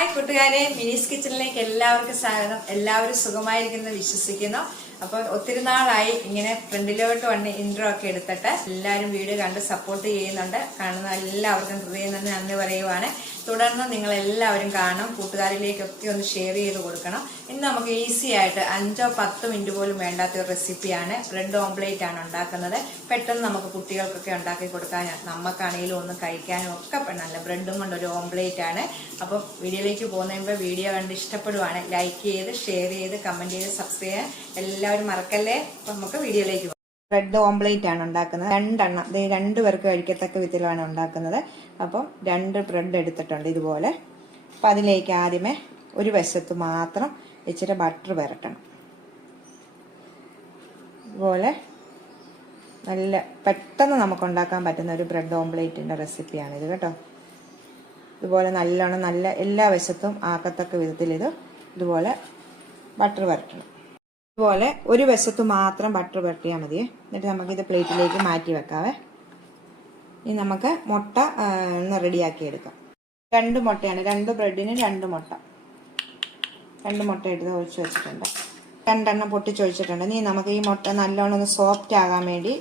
Hi കൂട്ടുകാരെ, മിനീസ് കിച്ചണിലേക്ക് എല്ലാവർക്കും സ്വാഗതം. എല്ലാവരും സുഖമായിരിക്കുന്നു വിശ്വസിക്കുന്നു. അപ്പോൾ ഒത്തിരി നാളായി ഇങ്ങനെ ഫ്രണ്ടിലോട്ട് വന്ന് ഇൻട്രോ ഒക്കെ എടുത്തിട്ട് എല്ലാവരും വീഡിയോ കണ്ട് സപ്പോർട്ട് ചെയ്യുന്നുണ്ട്. കാണുന്ന എല്ലാവർക്കും ഹൃദയം തന്നെ നന്ദി പറയുവാണ്. തുടർന്ന് നിങ്ങൾ എല്ലാവരും കാണും, കൂട്ടുകാരിലേക്കൊക്കെ ഒന്ന് ഷെയർ ചെയ്ത് കൊടുക്കണം. ഇന്ന് നമുക്ക് ഈസി ആയിട്ട് 5-10 മിനിറ്റ് പോലും വേണ്ടാത്ത ഒരു റെസിപ്പിയാണ്. ബ്രെഡ് ഓംപ്ലേറ്റ് ആണ് ഉണ്ടാക്കുന്നത്. പെട്ടെന്ന് നമുക്ക് കുട്ടികൾക്കൊക്കെ ഉണ്ടാക്കി കൊടുക്കാൻ, നമുക്കാണെങ്കിലും ഒന്ന് കഴിക്കാനും ഒക്കെ നല്ല ബ്രെഡും കൊണ്ട് ഒരു ഓംപ്ലേറ്റ് ആണ്. അപ്പം വീഡിയോയിലേക്ക് പോകുന്നതിന് വീഡിയോ കണ്ട് ഇഷ്ടപ്പെടുവാണ് ലൈക്ക് ചെയ്ത്, ഷെയർ ചെയ്ത്, കമന്റ് ചെയ്ത്, സബ്സ്ക്രൈബ് ചെയ്യാൻ എല്ലാവരും മറക്കല്ലേ. അപ്പം നമുക്ക് വീഡിയോയിലേക്ക് പോകാം. ബ്രെഡ് ഓംപ്ലേറ്റ് ആണ് ഉണ്ടാക്കുന്നത്. 2 എണ്ണം, 2 പേർക്ക് കഴിക്കത്തക്ക വിധത്തിലാണ് ഉണ്ടാക്കുന്നത്. അപ്പം 2 ബ്രെഡ് എടുത്തിട്ടുണ്ട് ഇതുപോലെ. അപ്പം അതിലേക്ക് ആദ്യമേ ഒരു വശത്ത് മാത്രം ഇച്ചിരി ബട്ടർ പുരട്ടണം. ഇതുപോലെ നല്ല പെട്ടെന്ന് നമുക്ക് ഉണ്ടാക്കാൻ പറ്റുന്ന ഒരു ബ്രെഡ് ഓംപ്ലേറ്റിന്റെ റെസിപ്പിയാണ് ഇത് കേട്ടോ. ഇതുപോലെ നല്ലോണം എല്ലാ വശത്തും ആക്കത്തക്ക വിധത്തിൽ ഇതുപോലെ ബട്ടർ പുരട്ടണം. ഇതുപോലെ ഒരു വശത്ത് മാത്രം ബട്ടർ പുരട്ടിയാൽ മതിയേ. എന്നിട്ട് നമുക്കിത് പ്ലേറ്റിലേക്ക് മാറ്റി വെക്കാവേ. ഇനി നമുക്ക് മുട്ട ഒന്ന് റെഡിയാക്കി എടുക്കാം. 2 മുട്ടയാണ്, 2 ബ്രെഡിന് 2 മുട്ട. 2 മുട്ട എടുത്ത് ഒഴിച്ച് വെച്ചിട്ടുണ്ട്. 2 എണ്ണം പൊട്ടിച്ചൊഴിച്ചിട്ടുണ്ട്. ഇനി നമുക്ക് ഈ മുട്ട നല്ലോണം ഒന്ന് സോഫ്റ്റ് ആകാൻ വേണ്ടി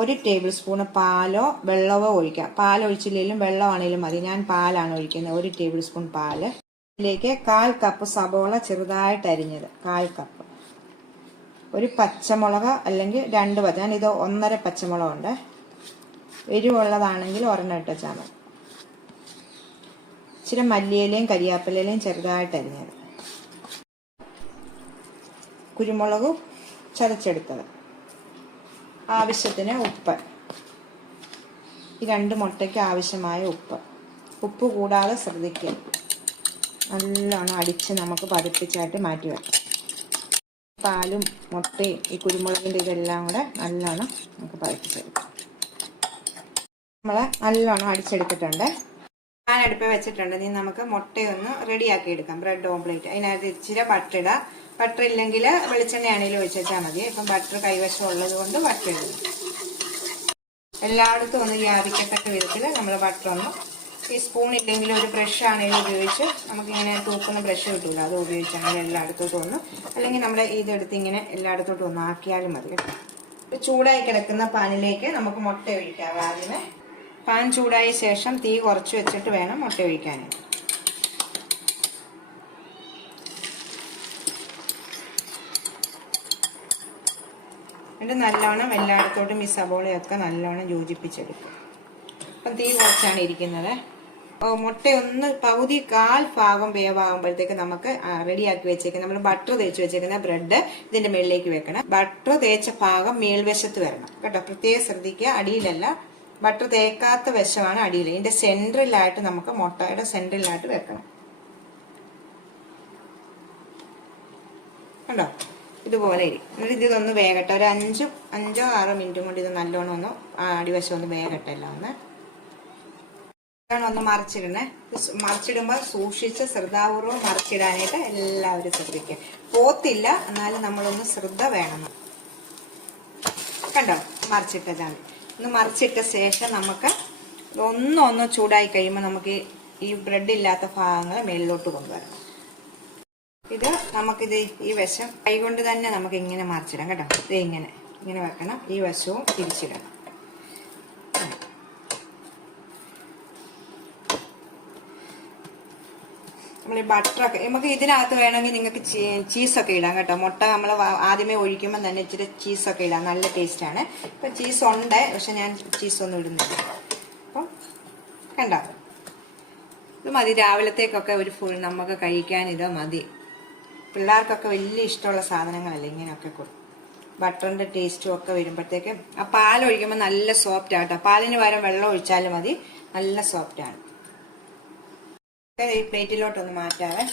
1 ടേബിൾ സ്പൂൺ പാലോ വെള്ളമോ ഒഴിക്കാം. പാൽ ഒഴിച്ചില്ലെങ്കിലും വെള്ളമാണെങ്കിലും മതി. ഞാൻ പാലാണ് ഒഴിക്കുന്നത്. 1 ടേബിൾ സ്പൂൺ പാല്. ഇതിലേക്ക് 1/4 കപ്പ് സബോള ചെറുതായിട്ട് അരിഞ്ഞത്, 1/4 കപ്പ്. ഒരു പച്ചമുളക് അല്ലെങ്കിൽ 2 ഞാൻ ഇത് 1.5 പച്ചമുളകുണ്ട്. എരിവുള്ളതാണെങ്കിൽ 1 ഇട്ട് വെച്ചാൽ മതി. ഇച്ചിരി മല്ലിയിലയും കരിയാപ്പിലയിലയും ചെറുതായിട്ട് അരിഞ്ഞത്, കുരുമുളക് ചതച്ചെടുത്തത്, ആവശ്യത്തിന് ഉപ്പ്. ഈ 2 മുട്ടയ്ക്ക് ആവശ്യമായ ഉപ്പ് കൂടാതെ ശ്രദ്ധിക്കുക. നല്ലോണം അടിച്ച് നമുക്ക് പതിപ്പിച്ചായിട്ട് മാറ്റി വെക്കാം. പാലും മുട്ടയും ഈ കുരുമുളകിൻ്റെ ഇതെല്ലാം കൂടെ നല്ലോണം നമുക്ക് പതിപ്പിച്ചെടുക്കാം. നമ്മൾ നല്ലോണം അടിച്ചെടുത്തിട്ടുണ്ട്. ഞാൻ അടുപ്പിൽ വെച്ചിട്ടുണ്ട്. ഇനി നമുക്ക് മുട്ടയൊന്ന് റെഡിയാക്കി എടുക്കാം. ബ്രെഡ് ഓംപ്ലേറ്റ്. അതിനകത്ത് ഇച്ചിരി ബട്ടർ ഇടാം. ബട്ടർ ഇല്ലെങ്കിൽ വെളിച്ചെണ്ണയാണെങ്കിലും ഒഴിച്ച് വെച്ചാൽ മതി. ഇപ്പം ബട്ടർ കൈവശം ഉള്ളത് കൊണ്ട് ബട്ടർ ഇടുന്നു. എല്ലായിടത്തും ഒന്ന് വ്യാപിക്കത്തക്ക വിധത്തിൽ നമ്മൾ ബട്ടർ ഒന്ന്, ഈ സ്പൂൺ ഇല്ലെങ്കിൽ ഒരു ബ്രഷ് ആണെങ്കിലും ഉപയോഗിച്ച്, നമുക്കിങ്ങനെ തൂക്കുന്ന ബ്രഷ് കിട്ടില്ല, അത് ഉപയോഗിച്ചാണെങ്കിൽ എല്ലായിടത്തോട്ടും ഒന്ന്, അല്ലെങ്കിൽ നമ്മൾ ഇതെടുത്ത് ഇങ്ങനെ എല്ലായിടത്തോട്ടും ഒന്ന് ആക്കിയാലും മതി കേട്ടോ. ചൂടായി കിടക്കുന്ന പാനിലേക്ക് നമുക്ക് മുട്ട ഒഴിക്കാം. ആദ്യമേ പാൻ ചൂടായ ശേഷം തീ കുറച്ച് വെച്ചിട്ട് വേണം മുട്ട ഒഴിക്കാനായിട്ട്. എന്നിട്ട് നല്ലോണം എല്ലായിടത്തോട്ടും ഈ സബോളയൊക്കെ നല്ലോണം യോജിപ്പിച്ചെടുക്കും. അപ്പം തീ കുറച്ചാണ് ഇരിക്കുന്നത്. മുട്ടയൊന്ന് പകുതി 1/4 ഭാഗം വേവാകുമ്പോഴത്തേക്ക് നമുക്ക് റെഡിയാക്കി വെച്ചേക്കുന്ന, നമ്മൾ ബട്ടർ തേച്ച് വെച്ചേക്കുന്ന ബ്രെഡ് ഇതിന്റെ മേളിലേക്ക് വെക്കണം. ബട്ടർ തേച്ച ഭാഗം മേൽവശത്ത് വരണം കേട്ടോ. പ്രത്യേകം ശ്രദ്ധിക്കുക, അടിയിലല്ല. ബട്ടർ തേക്കാത്ത വശമാണ് അടിയിൽ. ഇതിന്റെ സെൻട്രലായിട്ട് നമുക്ക് മുട്ടയുടെ സെൻട്രലായിട്ട് വെക്കണം കേട്ടോ. ഇതുപോലെ ഇരിക്കും. എന്നിട്ട് ഇതൊന്ന് വേകട്ടെ. ഒരു 5-6 മിനിറ്റും കൊണ്ട് ഇത് നല്ലോണം ഒന്ന് അടിവശം ഒന്ന് വേകട്ടെ. എല്ലാം ഒന്ന് മറിച്ചിടണേ. മറിച്ചിടുമ്പോൾ സൂക്ഷിച്ച് ശ്രദ്ധാപൂർവ്വം മറിച്ചിടാനായിട്ട് എല്ലാവരും ശ്രദ്ധിക്കുക. പോത്തില്ല, എന്നാലും നമ്മളൊന്ന് ശ്രദ്ധ വേണം. കണ്ടോ, മറിച്ചിട്ടാൽ ഒന്ന് മറിച്ചിട്ട ശേഷം നമുക്ക് ഒന്ന് ചൂടായി കഴിയുമ്പോൾ നമുക്ക് ഈ ബ്രെഡ് ഇല്ലാത്ത ഭാഗങ്ങൾ മേലിലോട്ട് കൊണ്ടുവരണം. ഇത് നമുക്കിത് ഈ വശം കൈകൊണ്ട് തന്നെ നമുക്ക് ഇങ്ങനെ മറിച്ചിടാം കേട്ടോ. ഇത് ഇങ്ങനെ വെക്കണം. ഈ വശവും തിരിച്ചിടണം. നമ്മൾ ഈ ബട്ടറൊക്കെ നമുക്ക് ഇതിനകത്ത് വേണമെങ്കിൽ നിങ്ങൾക്ക് ചീസൊക്കെ ഇടാം കേട്ടോ. മുട്ട നമ്മൾ ആദ്യമേ ഒഴിക്കുമ്പോൾ തന്നെ ഇച്ചിരി ചീസൊക്കെ ഇടാം, നല്ല ടേസ്റ്റാണ്. ഇപ്പം ചീസ് ഉണ്ട്, പക്ഷെ ഞാൻ ചീസൊന്നും ഇടുന്നില്ല. അപ്പം കണ്ടോ, ഇത് മതി. രാവിലത്തേക്കൊക്കെ ഒരു ഫുൾ നമുക്ക് കഴിക്കാൻ ഇത് മതി. പിള്ളേർക്കൊക്കെ വലിയ ഇഷ്ടമുള്ള സാധനങ്ങളല്ലേ ഇങ്ങനെയൊക്കെ കൊടുക്കും. ബട്ടറിന്റെ ടേസ്റ്റും ഒക്കെ വരുമ്പോഴത്തേക്ക് ആ പാൽ ഒഴിക്കുമ്പോൾ നല്ല സോഫ്റ്റ് ആട്ടോ. പാലിന് പകരം വെള്ളം ഒഴിച്ചാലും മതി, നല്ല സോഫ്റ്റ് ആണ്. ഈ പ്ലേറ്റിലോട്ടൊന്ന് മാറ്റാവേ.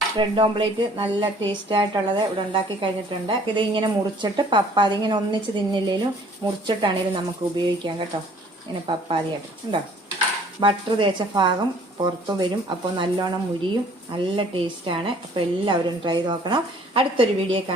ബ്രെഡ് ഓംപ്ലേറ്റ് നല്ല ടേസ്റ്റ് ആയിട്ടുള്ളത് ഇവിടെ ഉണ്ടാക്കി കഴിഞ്ഞിട്ടുണ്ട്. ഇത് ഇങ്ങനെ മുറിച്ചിട്ട് പപ്പാതി, ഇങ്ങനെ ഒന്നിച്ച് തിന്നില്ലേലും മുറിച്ചിട്ടാണെങ്കിലും നമുക്ക് ഉപയോഗിക്കാം കേട്ടോ. ഇങ്ങനെ പപ്പാതിയായിട്ട് ഉണ്ടോ. ബട്ടർ തേച്ച ഭാഗം പുറത്തു വരും. അപ്പോൾ നല്ലോണം മുരിയും, നല്ല ടേസ്റ്റാണ്. അപ്പോൾ എല്ലാവരും ട്രൈ നോക്കണം. അടുത്തൊരു വീഡിയോ കാണാം.